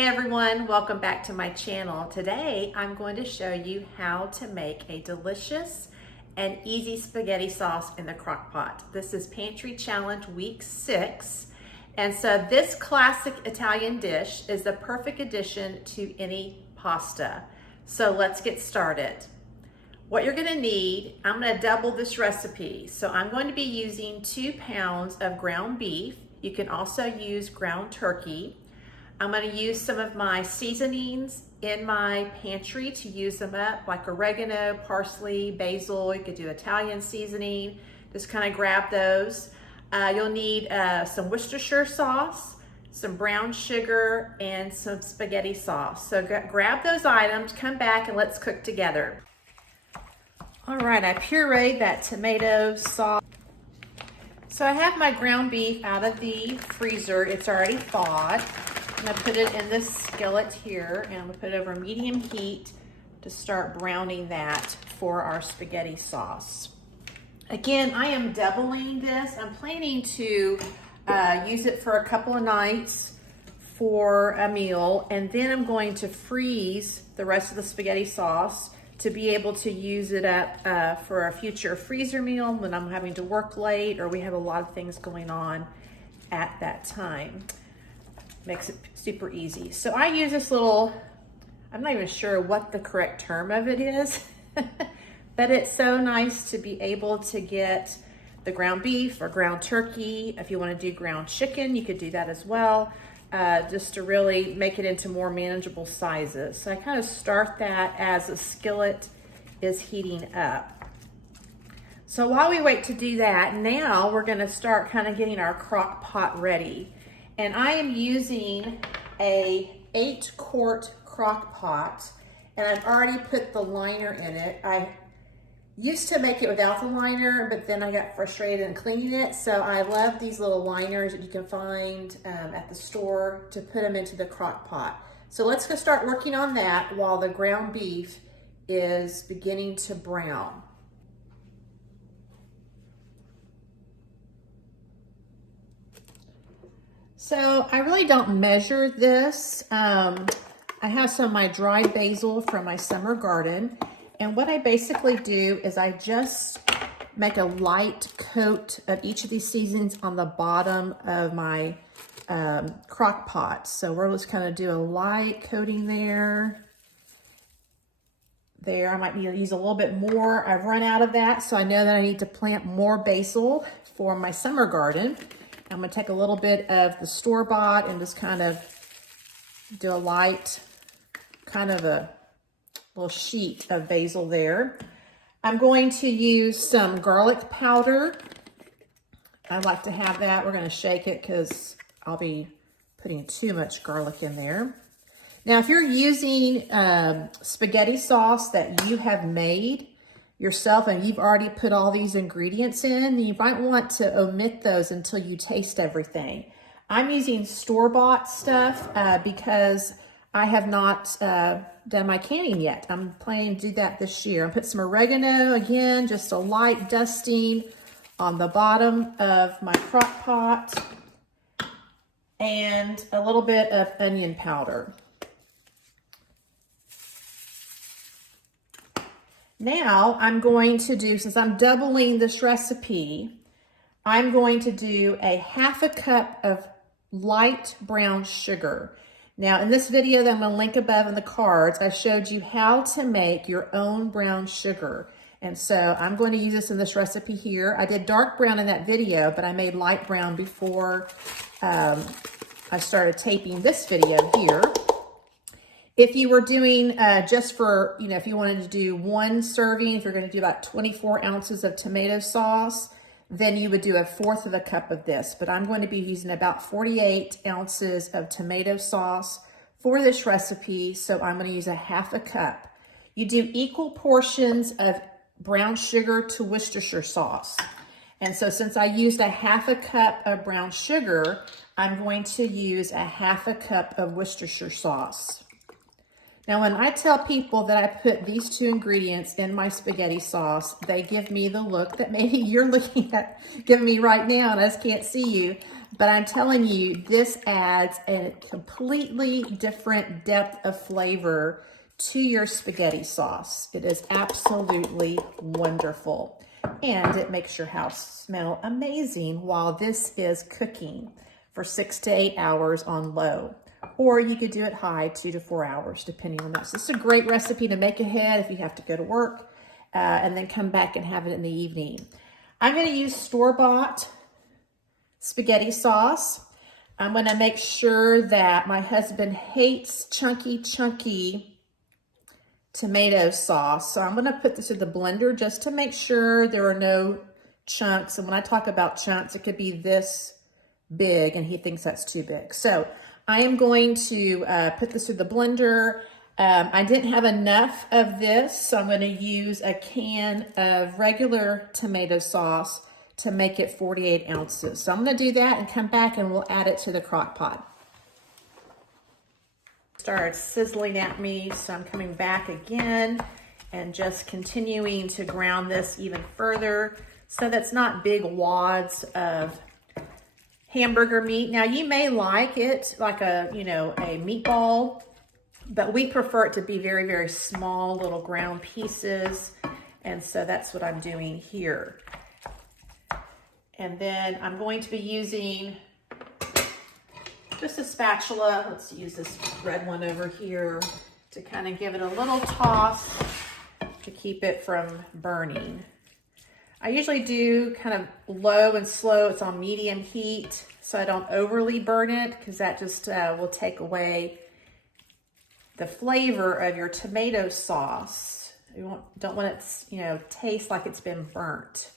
Hey everyone, welcome back to my channel. Today I'm going to show you how to make a delicious and easy spaghetti sauce in the crock pot. This is Pantry Challenge Week 6. And so this classic Italian dish is the perfect addition to any pasta. So let's get started. What you're gonna need, I'm gonna double this recipe. So I'm going to be using 2 pounds of ground beef. You can also use ground turkey. I'm gonna use some of my seasonings in my pantry to use them up, like oregano, parsley, basil. You could do Italian seasoning. Just kind of grab those. You'll need some Worcestershire sauce, some brown sugar, and some spaghetti sauce. So grab those items, come back, and let's cook together. All right, I pureed that tomato sauce. So I have my ground beef out of the freezer. It's already thawed. I'm gonna put it in this skillet here, and I'm gonna put it over medium heat to start browning that for our spaghetti sauce. Again, I am doubling this. I'm planning to use it for a couple of nights for a meal, and then I'm going to freeze the rest of the spaghetti sauce to be able to use it up for a future freezer meal when I'm having to work late or we have a lot of things going on at that time. Makes it super easy. So I use this little, I'm not even sure what the correct term of it is, but it's so nice to be able to get the ground beef or ground turkey. If you want to do ground chicken, you could do that as well, just to really make it into more manageable sizes. So I kind of start that as the skillet is heating up. So while we wait to do that, now we're going to start kind of getting our crock pot ready. And I am using a 8-quart crock pot, and I've already put the liner in it. I used to make it without the liner, but then I got frustrated in cleaning it. So I love these little liners that you can find at the store to put them into the crock pot. So let's go start working on that while the ground beef is beginning to brown. So I really don't measure this. I have some of my dried basil from my summer garden. And what I basically do is I just make a light coat of each of these seasonings on the bottom of my crock pot. So we're just kind of do a light coating there. There, I might need to use a little bit more. I've run out of that, so I know that I need to plant more basil for my summer garden. I'm gonna take a little bit of the store-bought and just kind of do a light, kind of a little sheet of basil there. I'm going to use some garlic powder. I like to have that. We're gonna shake it because I'll be putting too much garlic in there. Now, if you're using spaghetti sauce that you have made yourself and you've already put all these ingredients in, you might want to omit those until you taste everything. I'm using store-bought stuff because I have not done my canning yet. I'm planning to do that this year. I'll put some oregano, again, just a light dusting on the bottom of my crock pot, and a little bit of onion powder. Now I'm going to do, since I'm doubling this recipe, I'm going to do a 1/2 cup of light brown sugar. Now in this video that I'm gonna link above in the cards, I showed you how to make your own brown sugar. And so I'm going to use this in this recipe here. I did dark brown in that video, but I made light brown before I started taping this video here. If you were doing just for, if you wanted to do 1 serving, if you're going to do about 24 ounces of tomato sauce, then you would do 1/4 cup of this. But I'm going to be using about 48 ounces of tomato sauce for this recipe, so I'm going to use 1/2 cup. You do equal portions of brown sugar to Worcestershire sauce. And so since I used 1/2 cup of brown sugar, I'm going to use 1/2 cup of Worcestershire sauce. Now, when I tell people that I put these two ingredients in my spaghetti sauce, they give me the look that maybe you're looking at, giving me right now, and I just can't see you. But I'm telling you, this adds a completely different depth of flavor to your spaghetti sauce. It is absolutely wonderful. And it makes your house smell amazing while this is cooking for 6 to 8 hours on low. Or you could do it high, 2 to 4 hours, depending on that. So this is a great recipe to make ahead if you have to go to work and then come back and have it in the evening. I'm going to use store-bought spaghetti sauce. I'm going to make sure that my husband hates chunky tomato sauce. So I'm going to put this in the blender just to make sure there are no chunks. And when I talk about chunks, it could be this big, and he thinks that's too big. So I am going to put this through the blender. I didn't have enough of this, so I'm going to use a can of regular tomato sauce to make it 48 ounces. So I'm going to do that and come back and we'll add it to the crock pot. Started sizzling at me, so I'm coming back again and just continuing to ground this even further so that's not big wads of hamburger meat. Now you may like it like a meatball, but we prefer it to be very, very small little ground pieces. And so that's what I'm doing here. And then I'm going to be using just a spatula. Let's use this red one over here to kind of give it a little toss to keep it from burning. I usually do kind of low and slow. It's on medium heat, so I don't overly burn it because that just will take away the flavor of your tomato sauce. You don't want it to taste like it's been burnt.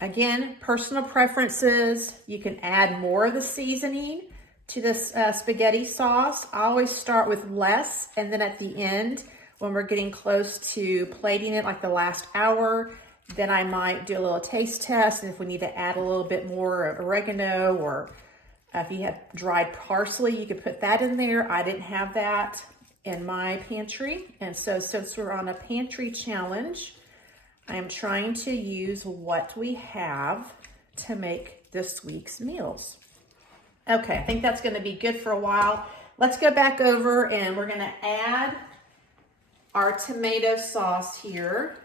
Again, personal preferences. You can add more of the seasoning to this spaghetti sauce. I always start with less, and then at the end, when we're getting close to plating it, like the last hour, then I might do a little taste test, and if we need to add a little bit more of oregano, or if you have dried parsley, you could put that in there. I didn't have that in my pantry, and so since we're on a pantry challenge, I am trying to use what we have to make this week's meals. Okay, I think that's going to be good for a while. Let's go back over and we're going to add our tomato sauce here.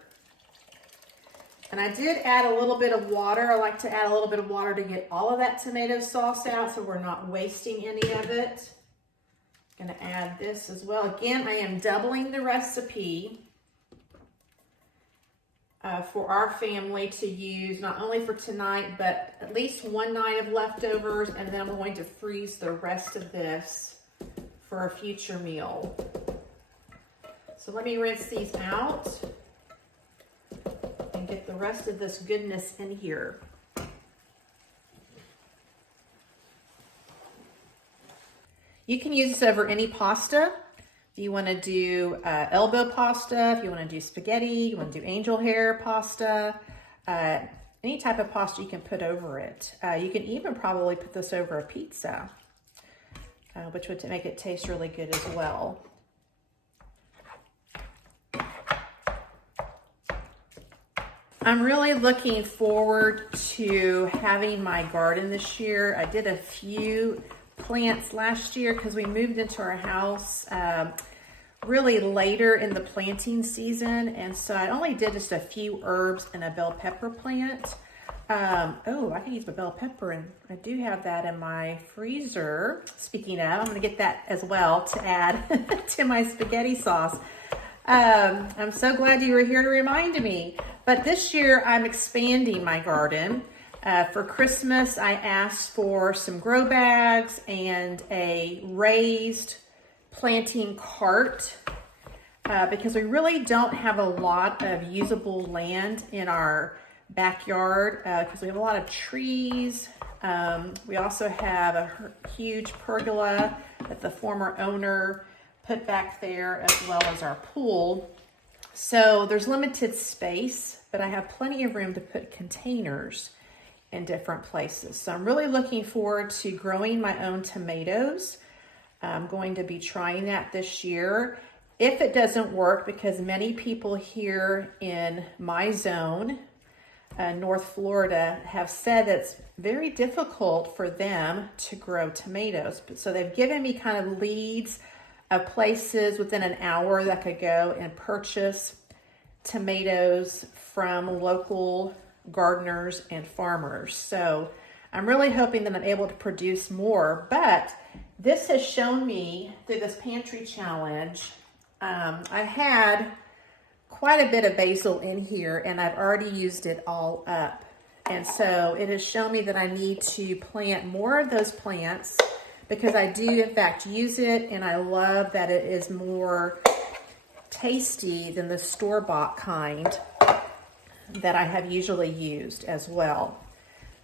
And I did add a little bit of water. I like to add a little bit of water to get all of that tomato sauce out so we're not wasting any of it. I'm going to add this as well. Again, I am doubling the recipe for our family to use, not only for tonight, but at least one night of leftovers, and then I'm going to freeze the rest of this for a future meal. So let me rinse these out and get the rest of this goodness in here. You can use this over any pasta. If you want to do elbow pasta, if you want to do spaghetti, you want to do angel hair pasta, any type of pasta you can put over it. You can even probably put this over a pizza, which would make it taste really good as well. I'm really looking forward to having my garden this year. I did a few plants last year because we moved into our house really later in the planting season, and so I only did just a few herbs and a bell pepper plant. Oh, I can use my bell pepper, and I do have that in my freezer. Speaking of, I'm going to get that as well to add to my spaghetti sauce. I'm so glad you were here to remind me. But this year I'm expanding my garden. For Christmas, I asked for some grow bags and a raised planting cart because we really don't have a lot of usable land in our backyard because we have a lot of trees. We also have a huge pergola that the former owner put back there, as well as our pool. So there's limited space, but I have plenty of room to put containers in different places. So I'm really looking forward to growing my own tomatoes. I'm going to be trying that this year. if it doesn't work, because many people here in my zone, North Florida, have said it's very difficult for them to grow tomatoes. So they've given me kind of leads of places within an hour that could go and purchase tomatoes from local gardeners and farmers. So I'm really hoping that I'm able to produce more, but this has shown me through this pantry challenge, I had quite a bit of basil in here and I've already used it all up. And so it has shown me that I need to plant more of those plants because I do in fact use it, and I love that it is more tasty than the store-bought kind that I have usually used as well.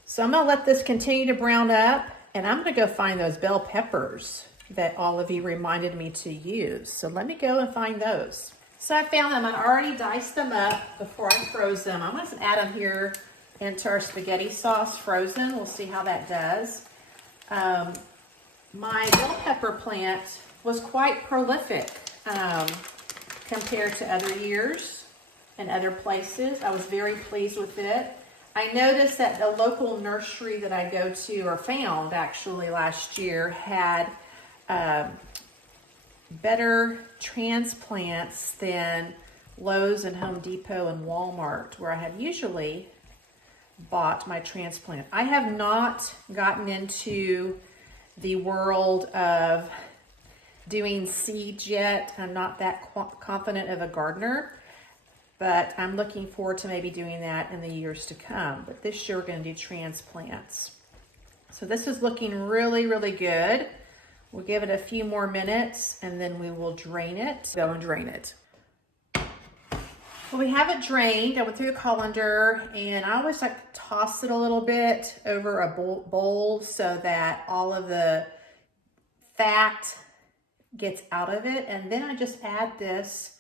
So I'm gonna let this continue to brown up, and I'm gonna go find those bell peppers that all of you reminded me to use. So let me go and find those. So I found them. I already diced them up before I froze them. I'm gonna add them here into our spaghetti sauce frozen. We'll see how that does. My bell pepper plant was quite prolific compared to other years and other places. I was very pleased with it. I noticed that the local nursery that I go to, or found actually last year, had better transplants than Lowe's and Home Depot and Walmart, where I have usually bought my transplant. I have not gotten into the world of doing seeds yet. I'm not that confident of a gardener, but I'm looking forward to maybe doing that in the years to come. But this year we're going to do transplants. So this is looking really, really good. We'll give it a few more minutes and then we will drain it. Go and drain it. Well, we have it drained. I went through the colander, and I always like to toss it a little bit over a bowl so that all of the fat gets out of it. And then I just add this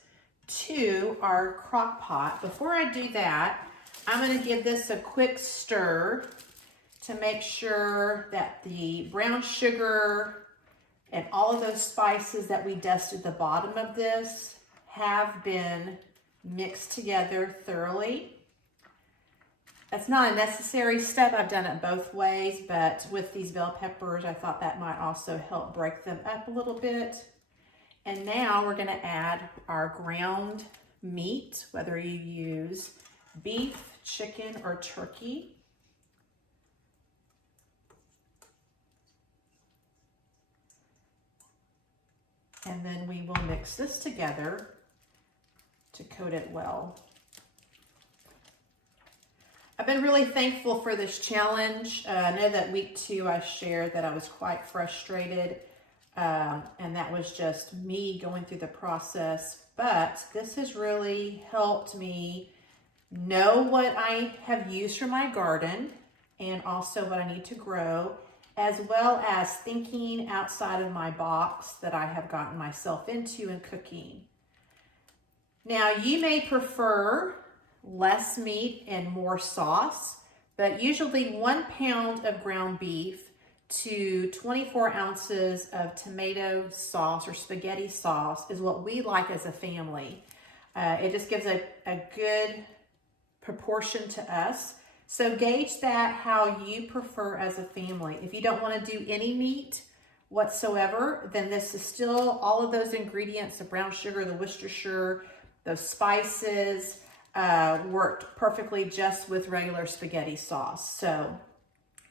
to our crock pot. Before I do that, I'm going to give this a quick stir to make sure that the brown sugar and all of those spices that we dusted the bottom of this have been mixed together thoroughly. That's not a necessary step. I've done it both ways, but with these bell peppers, I thought that might also help break them up a little bit. And now we're going to add our ground meat, whether you use beef, chicken, or turkey. And then we will mix this together to coat it well. I've been really thankful for this challenge. I know that week 2 I shared that I was quite frustrated, and that was just me going through the process, but this has really helped me know what I have used for my garden and also what I need to grow, as well as thinking outside of my box that I have gotten myself into in cooking. Now, you may prefer less meat and more sauce, but usually 1 pound of ground beef to 24 ounces of tomato sauce or spaghetti sauce is what we like as a family. It just gives a good proportion to us. So gauge that how you prefer as a family. If you don't want to do any meat whatsoever, then this is still all of those ingredients, the brown sugar, the Worcestershire, those spices, worked perfectly just with regular spaghetti sauce. So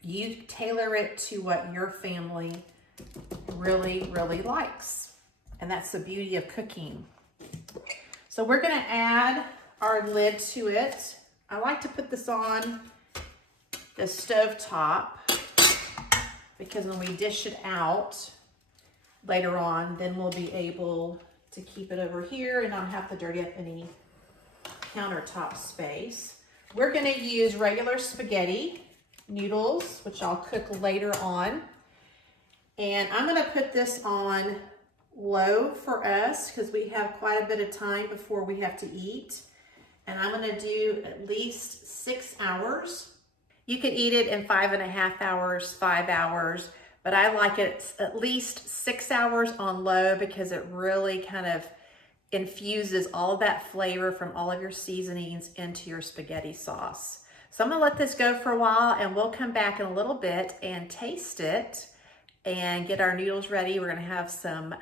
you tailor it to what your family really, really likes. And that's the beauty of cooking. So we're going to add our lid to it. I like to put this on the stove top because when we dish it out later on, then we'll be able to keep it over here and not have to dirty up any countertop space. We're going to use regular spaghetti noodles, which I'll cook later on. And I'm going to put this on low for us because we have quite a bit of time before we have to eat. And I'm going to do at least 6 hours. You could eat it in 5.5 hours, 5 hours, but I like it at least 6 hours on low because it really kind of infuses all that flavor from all of your seasonings into your spaghetti sauce. So I'm gonna let this go for a while and we'll come back in a little bit and taste it and get our noodles ready. We're gonna have some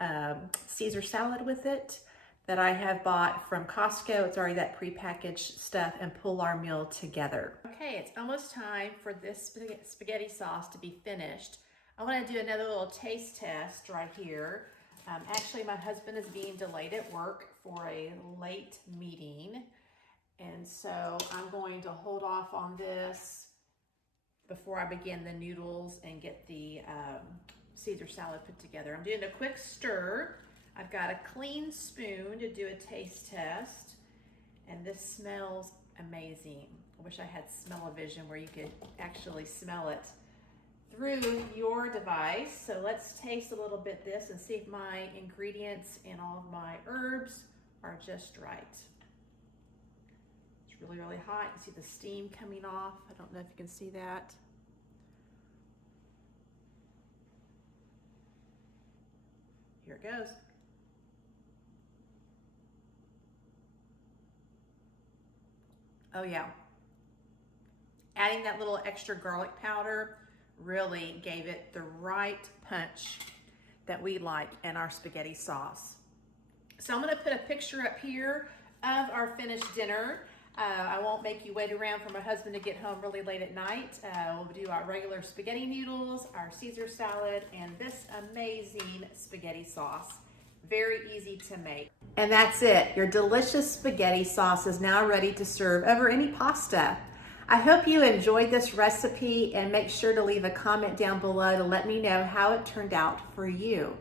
Caesar salad with it that I have bought from Costco. It's already that prepackaged stuff, and pull our meal together. Okay, it's almost time for this spaghetti sauce to be finished. I wanna do another little taste test right here. Actually, my husband is being delayed at work for a late meeting. And so I'm going to hold off on this before I begin the noodles and get the Caesar salad put together. I'm doing a quick stir. I've got a clean spoon to do a taste test. And this smells amazing. I wish I had smell-o-vision where you could actually smell it through your device. So let's taste a little bit this and see if my ingredients and all of my herbs are just right. It's really, really hot. You see the steam coming off. I don't know if you can see that. Here it goes. Oh yeah. Adding that little extra garlic powder really gave it the right punch that we like in our spaghetti sauce. So I'm gonna put a picture up here of our finished dinner. I won't make you wait around for my husband to get home really late at night. We'll do our regular spaghetti noodles, our Caesar salad, and this amazing spaghetti sauce. Very easy to make. And that's it. Your delicious spaghetti sauce is now ready to serve over any pasta. I hope you enjoyed this recipe, and make sure to leave a comment down below to let me know how it turned out for you.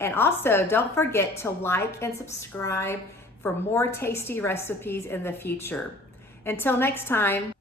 And also, don't forget to like and subscribe for more tasty recipes in the future. Until next time.